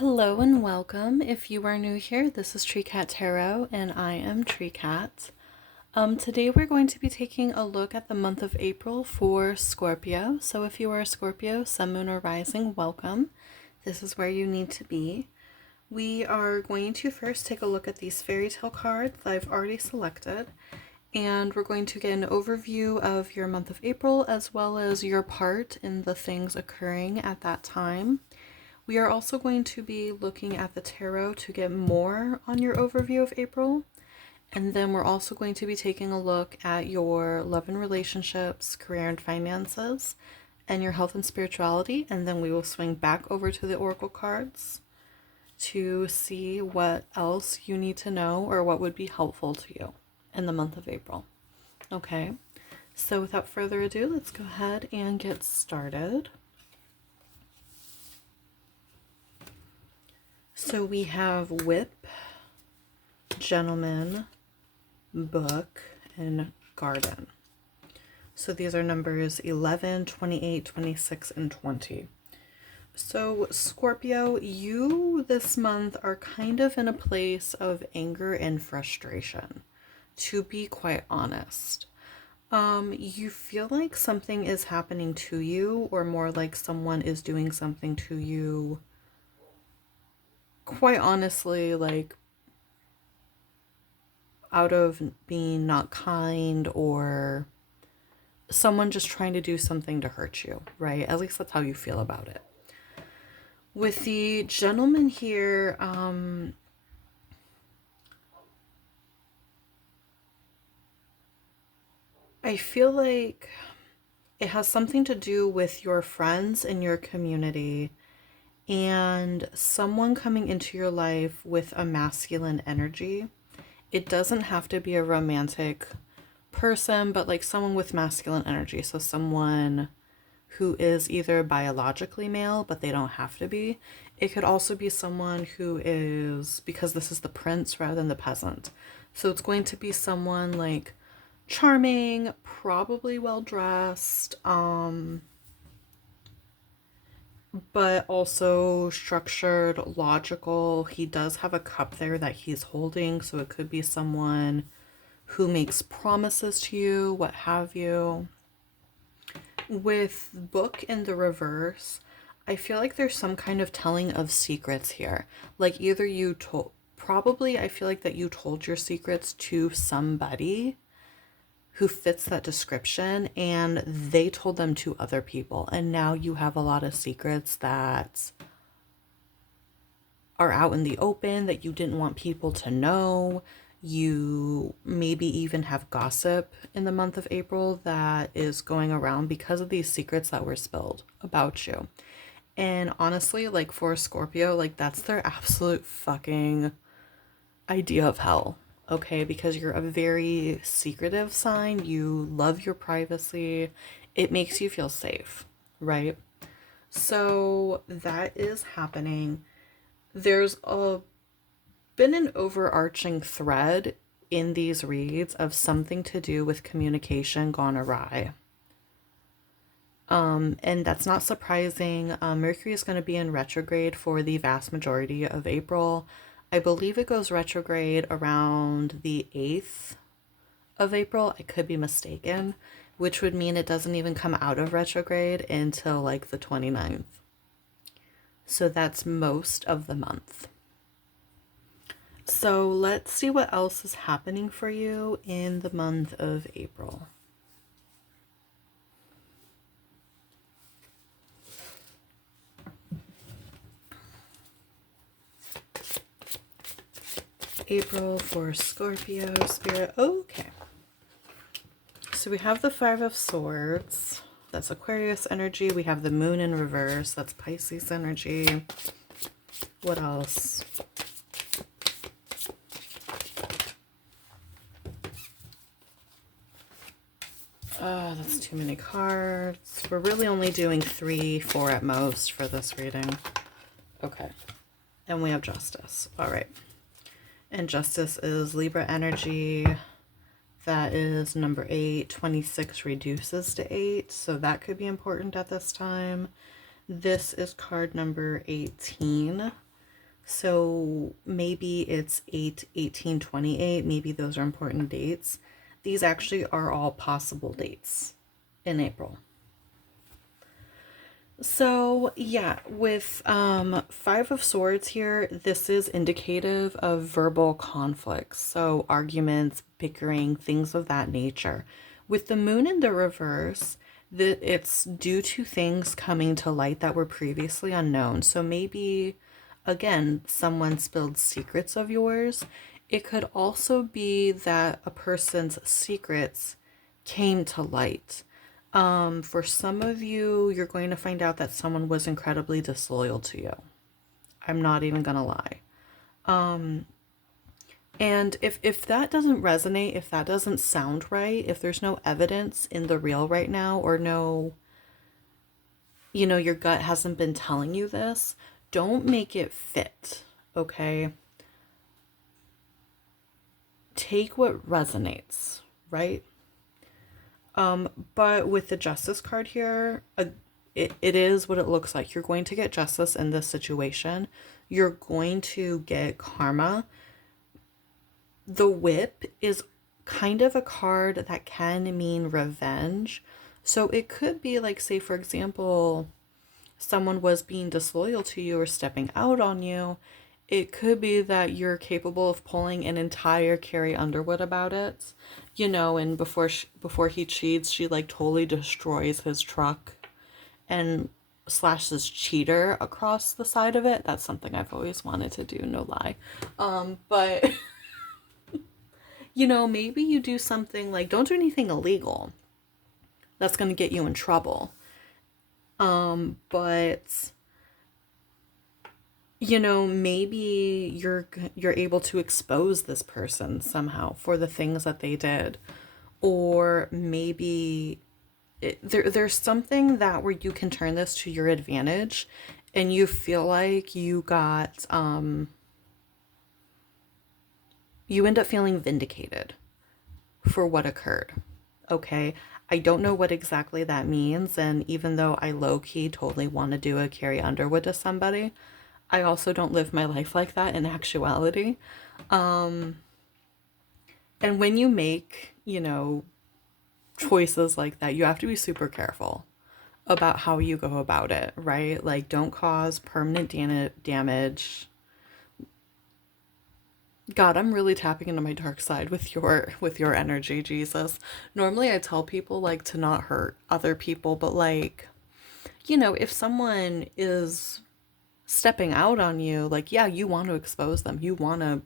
Hello and welcome. If you are new here, this is Tree Cat Tarot and I am Tree Cat. Today we're going to be taking a look at the month of April for Scorpio. So if you are a Scorpio, Sun, Moon, or Rising, welcome. This is where you need to be. We are going to first take a look at these fairy tale cards that I've already selected. And we're going to get an overview of your month of April as well as your part in the things occurring at that time. We are also going to be looking at the tarot to get more on your overview of April. And then we're also going to be taking a look at your love and relationships, career and finances, and your health and spirituality. And then we will swing back over to the oracle cards to see what else you need to know or what would be helpful to you in the month of April. Okay, so without further ado, let's go ahead and get started. So we have whip, gentleman, book, and garden. So these are numbers 11, 28, 26, and 20. So Scorpio, you this month are kind of in a place of anger and frustration, to be quite honest. You feel like something is happening to you, or more like someone is doing something to you, quite honestly, like out of being not kind, or someone just trying to do something to hurt you, right? At least that's how you feel about it. With the gentleman here, I feel like it has something to do with your friends and your community and someone coming into your life with a masculine energy. It doesn't have to be a romantic person, but like someone with masculine energy. So someone who is either biologically male, but they don't have to be. It could also be someone who is, because this is the prince rather than the peasant. So it's going to be someone like charming, probably well dressed, but also structured, logical. He does have a cup there that he's holding, so it could be someone who makes promises to you, what have you. With book in the reverse, I feel like there's some kind of telling of secrets here. Like either you told, probably I feel like that you told your secrets to somebody who fits that description and they told them to other people, and now you have a lot of secrets that are out in the open that you didn't want people to know. You maybe even have gossip in the month of April that is going around because of these secrets that were spilled about you. And honestly, like for Scorpio, like that's their absolute fucking idea of hell. Okay, because you're a very secretive sign. You love your privacy. It makes you feel safe, right? So that is happening. There's been an overarching thread in these reads of something to do with communication gone awry. And that's not surprising. Mercury is going to be in retrograde for the vast majority of April. I believe it goes retrograde around the 8th of April. I could be mistaken, which would mean it doesn't even come out of retrograde until like the 29th. So that's most of the month. So let's see what else is happening for you in the month of April. April for Scorpio spirit. Okay. So we have the Five of Swords. That's Aquarius energy. We have the Moon in reverse. That's Pisces energy. What else? Oh, that's too many cards. We're really only doing 3, 4 at most for this reading. Okay. And we have Justice. All right. And Justice is Libra energy. That is number 8. 26 reduces to 8. So that could be important at this time. This is card number 18. So maybe it's 8/18/28. Maybe those are important dates. These actually are all possible dates in April. So yeah, with Five of Swords here, this is indicative of verbal conflicts. So arguments, bickering, things of that nature. With the moon in the reverse, it's due to things coming to light that were previously unknown. So maybe, again, someone spilled secrets of yours. It could also be that a person's secrets came to light. For some of you, you're going to find out that someone was incredibly disloyal to you. I'm not even gonna lie. And if that doesn't resonate, if that doesn't sound right, if there's no evidence in the real right now, or no, your gut hasn't been telling you this, don't make it fit, okay? Take what resonates, right? But with the Justice card here, it is what it looks like. You're going to get justice in this situation. You're going to get karma. The Whip is kind of a card that can mean revenge. So it could be like, say, for example, someone was being disloyal to you or stepping out on you. It could be that you're capable of pulling an entire Carrie Underwood about it, and before he cheats, she like totally destroys his truck and slashes cheater across the side of it. That's something I've always wanted to do, no lie. But maybe you do something like, don't do anything illegal that's going to get you in trouble. But maybe you're able to expose this person somehow for the things that they did. Or maybe there's something that where you can turn this to your advantage, and you feel like you end up feeling vindicated for what occurred. Okay, I don't know what exactly that means, and even though I low-key totally want to do a Carrie Underwood to somebody, I also don't live my life like that in actuality. And when you make, choices like that, you have to be super careful about how you go about it, right? Like, don't cause permanent damage. God, I'm really tapping into my dark side with your energy, Jesus. Normally I tell people like to not hurt other people, but like, if someone is stepping out on you, like, yeah, you want to expose them. You want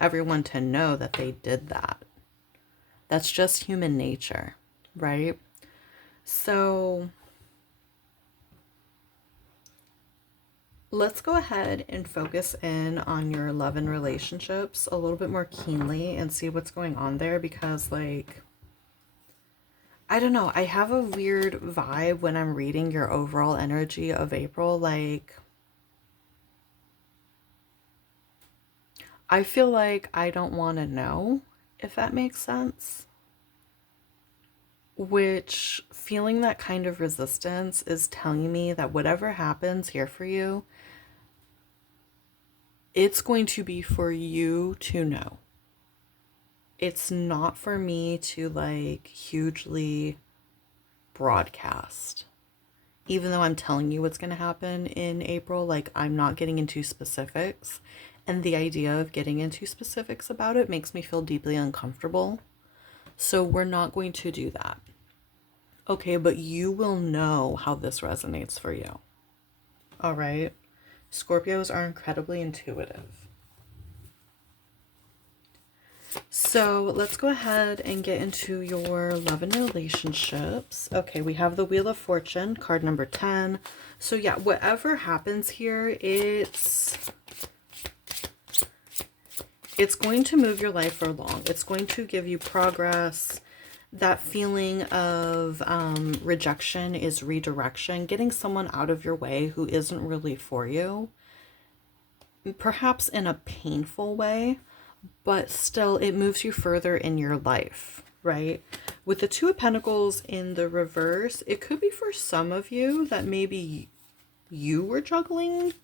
everyone to know that they did that. That's just human nature, right? So let's go ahead and focus in on your love and relationships a little bit more keenly and see what's going on there, because like, I don't know, I have a weird vibe when I'm reading your overall energy of April. Like, I feel like I don't want to know, if that makes sense. Which, feeling that kind of resistance is telling me that whatever happens here for you, it's going to be for you to know. It's not for me to like hugely broadcast. Even though I'm telling you what's going to happen in April, like, I'm not getting into specifics. And the idea of getting into specifics about it makes me feel deeply uncomfortable. So we're not going to do that. Okay, but you will know how this resonates for you. All right? Scorpios are incredibly intuitive. So let's go ahead and get into your love and relationships. Okay, we have the Wheel of Fortune, card number 10. So yeah, whatever happens here, it's going to move your life along. It's going to give you progress. That feeling of rejection is redirection, getting someone out of your way who isn't really for you, perhaps in a painful way, but still it moves you further in your life, right? With the Two of Pentacles in the reverse, it could be for some of you that maybe you were juggling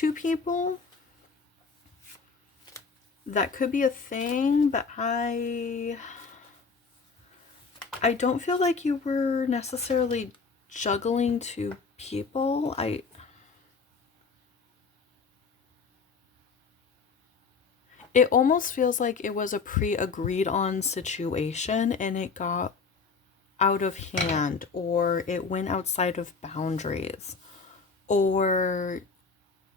to people. That could be a thing, but I don't feel like you were necessarily juggling two people. It almost feels like it was a pre-agreed on situation and it got out of hand, or it went outside of boundaries, or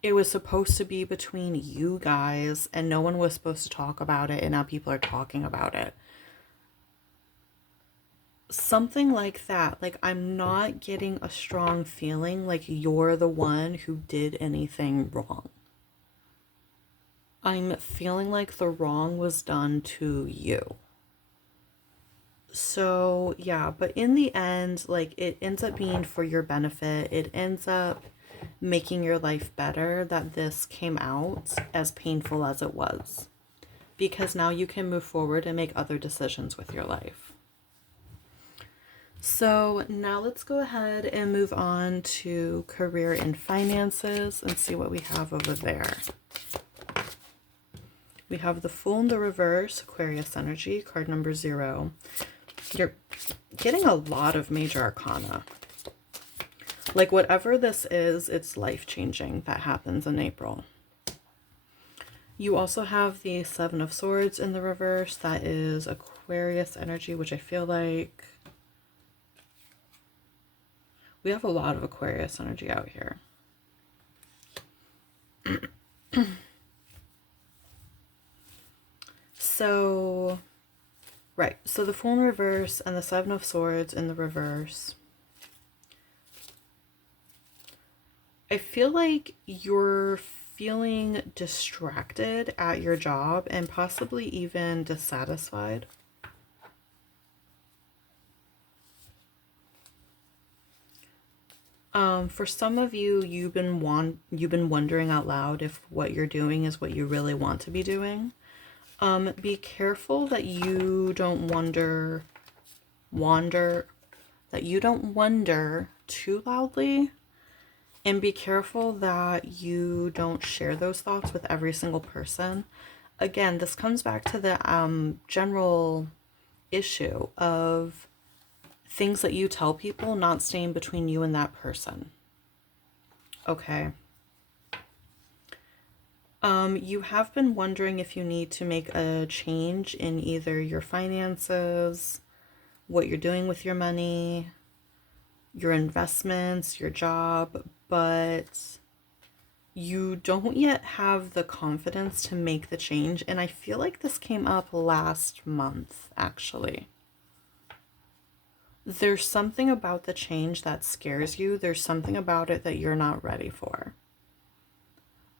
it was supposed to be between you guys and no one was supposed to talk about it and now people are talking about it. Something like that. Like, I'm not getting a strong feeling like you're the one who did anything wrong. I'm feeling like the wrong was done to you. So, yeah, but in the end, like, it ends up being for your benefit. It ends up making your life better that this came out, as painful as it was. Because now you can move forward and make other decisions with your life. So now let's go ahead and move on to career and finances and see what we have over there. We have the Fool in the reverse, Aquarius energy, card number 0. You're getting a lot of major arcana. Like, whatever this is, it's life-changing that happens in April. You also have the 7 of Swords in the reverse. That is Aquarius energy, which I feel like we have a lot of Aquarius energy out here. So, right. So the Fool in reverse and the 7 of Swords in the reverse. I feel like you're feeling distracted at your job and possibly even dissatisfied. For some of you, you've been wondering out loud if what you're doing is what you really want to be doing. Be careful that you don't wander too loudly, and be careful that you don't share those thoughts with every single person. Again, this comes back to the general issue of things that you tell people not staying between you and that person. Okay. You have been wondering if you need to make a change in either your finances, what you're doing with your money, your investments, your job, but you don't yet have the confidence to make the change. And I feel like this came up last month, actually. There's something about the change that scares you. There's something about it that you're not ready for.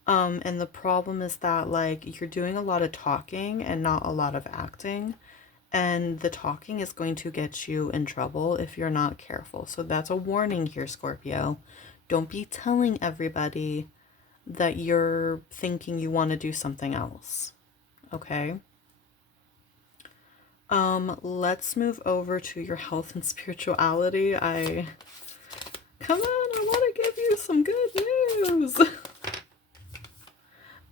And the problem is that, like, you're doing a lot of talking and not a lot of acting. And the talking is going to get you in trouble if you're not careful. So that's a warning here, Scorpio. Don't be telling everybody that you're thinking you want to do something else. Okay? Let's move over to your health and spirituality. Come on, I want to give you some good news.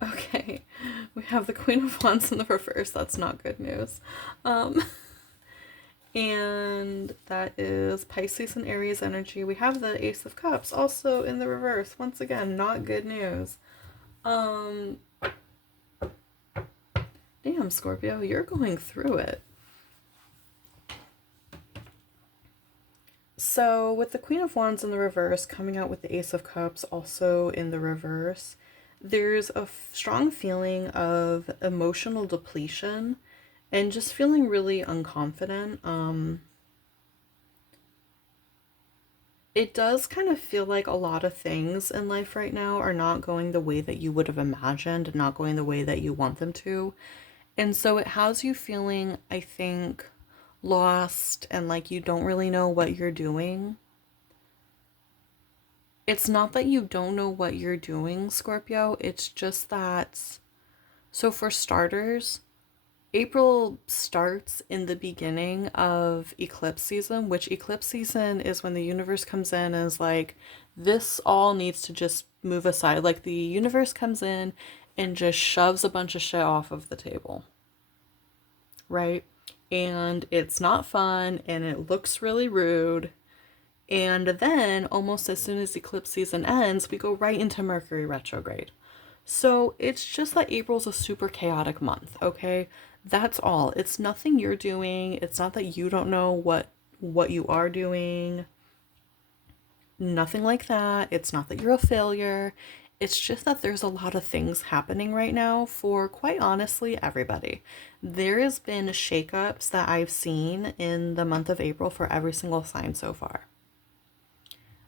Okay, we have the Queen of Wands in the reverse. That's not good news. And that is Pisces and Aries energy. We have the Ace of Cups also in the reverse. Once again, not good news. Damn, Scorpio, you're going through it. So with the Queen of Wands in the reverse coming out with the Ace of Cups also in the reverse, there's a strong feeling of emotional depletion and just feeling really unconfident. It does kind of feel like a lot of things in life right now are not going the way that you would have imagined and not going the way that you want them to. And so it has you feeling, I think, lost and like you don't really know what you're doing. It's not that you don't know what you're doing, Scorpio. It's just that, so for starters, April starts in the beginning of eclipse season, which eclipse season is when the universe comes in and is like, This all needs to just move aside. Like the universe comes in and just shoves a bunch of shit off of the table, right? And it's not fun and it looks really rude. And then, almost as soon as eclipse season ends, we go right into Mercury retrograde. So it's just that April's a super chaotic month, okay? That's all. It's nothing you're doing. It's not that you don't know what you are doing. Nothing like that. It's not that you're a failure. It's just that there's a lot of things happening right now for, quite honestly, everybody. There has been shakeups that I've seen in the month of April for every single sign so far.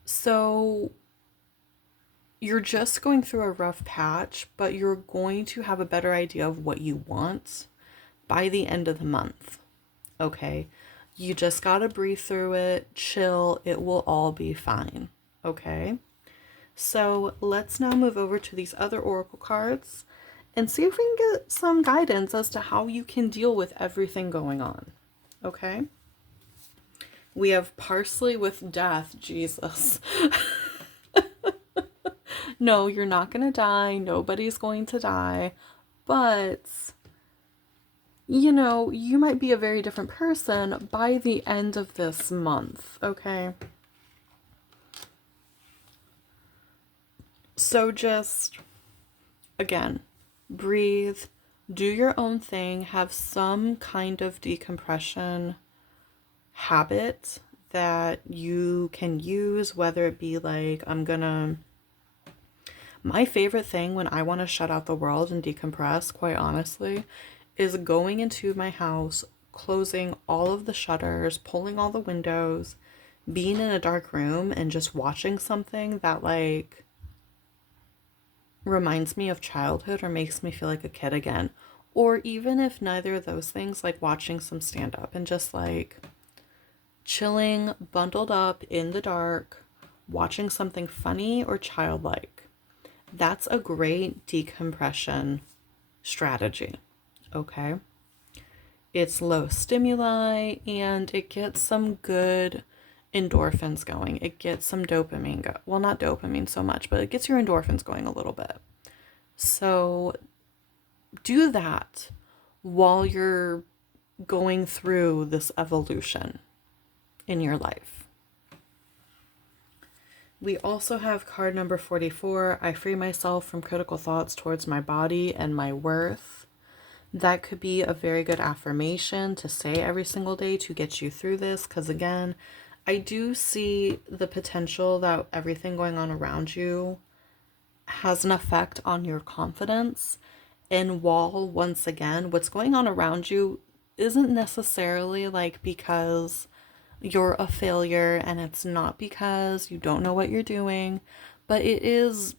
So you're just going through a rough patch, but you're going to have a better idea of what you want by the end of the month. Okay? You just gotta breathe through it, chill, it will all be fine. Okay? So let's now move over to these other oracle cards and see if we can get some guidance as to how you can deal with everything going on. Okay? We have parsley with death, Jesus. No, you're not going to die. Nobody's going to die. But, you know, you might be a very different person by the end of this month, okay? So just, again, breathe, do your own thing, have some kind of decompression habit that you can use, whether it be like, my favorite thing when I want to shut out the world and decompress, quite honestly, is going into my house, closing all of the shutters, pulling all the windows, being in a dark room and just watching something that like reminds me of childhood or makes me feel like a kid again. Or even if neither of those things, like watching some stand up and just like chilling, bundled up in the dark, watching something funny or childlike. That's a great decompression strategy, okay? It's low stimuli and it gets some good endorphins going. It gets some dopamine well, not dopamine so much, but it gets your endorphins going a little bit. So do that while you're going through this evolution in your life. We also have card number 44. I free myself from critical thoughts towards my body and my worth. That could be a very good affirmation to say every single day to get you through this. Because again, I do see the potential that everything going on around you has an effect on your confidence. And while, once again, what's going on around you isn't necessarily like because you're a failure and it's not because you don't know what you're doing, but it is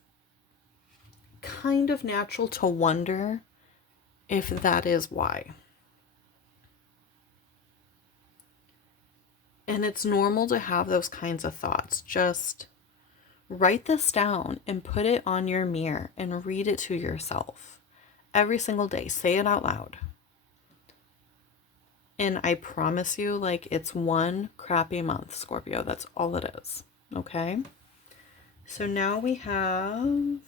kind of natural to wonder if that is why. And it's normal to have those kinds of thoughts. Just write this down and put it on your mirror and read it to yourself every single day. Say it out loud. And I promise you, like, it's one crappy month, Scorpio. That's all it is. Okay? So now we have,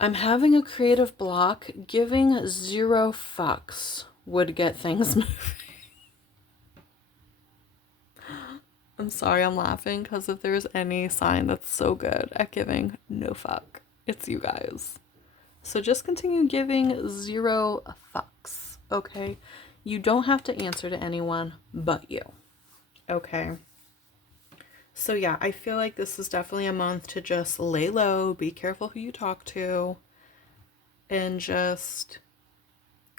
I'm having a creative block. Giving 0 fucks would get things moving. I'm sorry I'm laughing because if there's any sign that's so good at giving no fuck, it's you guys. So just continue giving 0 fucks, okay? You don't have to answer to anyone but you, okay? So yeah, I feel like this is definitely a month to just lay low, be careful who you talk to, and just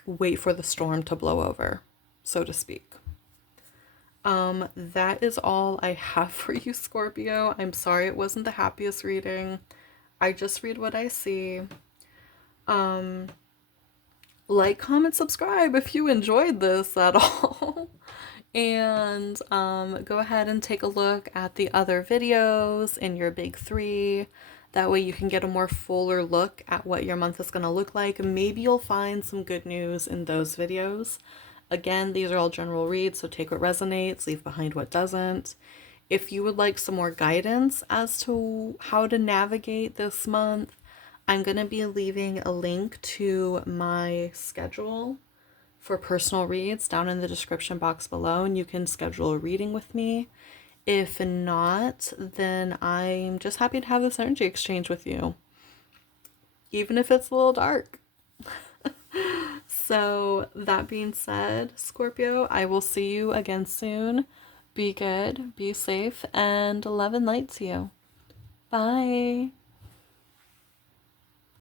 wait for the storm to blow over, so to speak. That is all I have for you, Scorpio. I'm sorry it wasn't the happiest reading. I just read what I see. Like, comment, subscribe if you enjoyed this at all. And go ahead and take a look at the other videos in your big 3. That way you can get a more fuller look at what your month is going to look like. Maybe you'll find some good news in those videos. Again, these are all general reads, so take what resonates, leave behind what doesn't. If you would like some more guidance as to how to navigate this month, I'm going to be leaving a link to my schedule for personal reads down in the description box below, and you can schedule a reading with me. If not, then I'm just happy to have this energy exchange with you, even if it's a little dark. So, that being said, Scorpio, I will see you again soon. Be good, be safe, and love and light to you. Bye.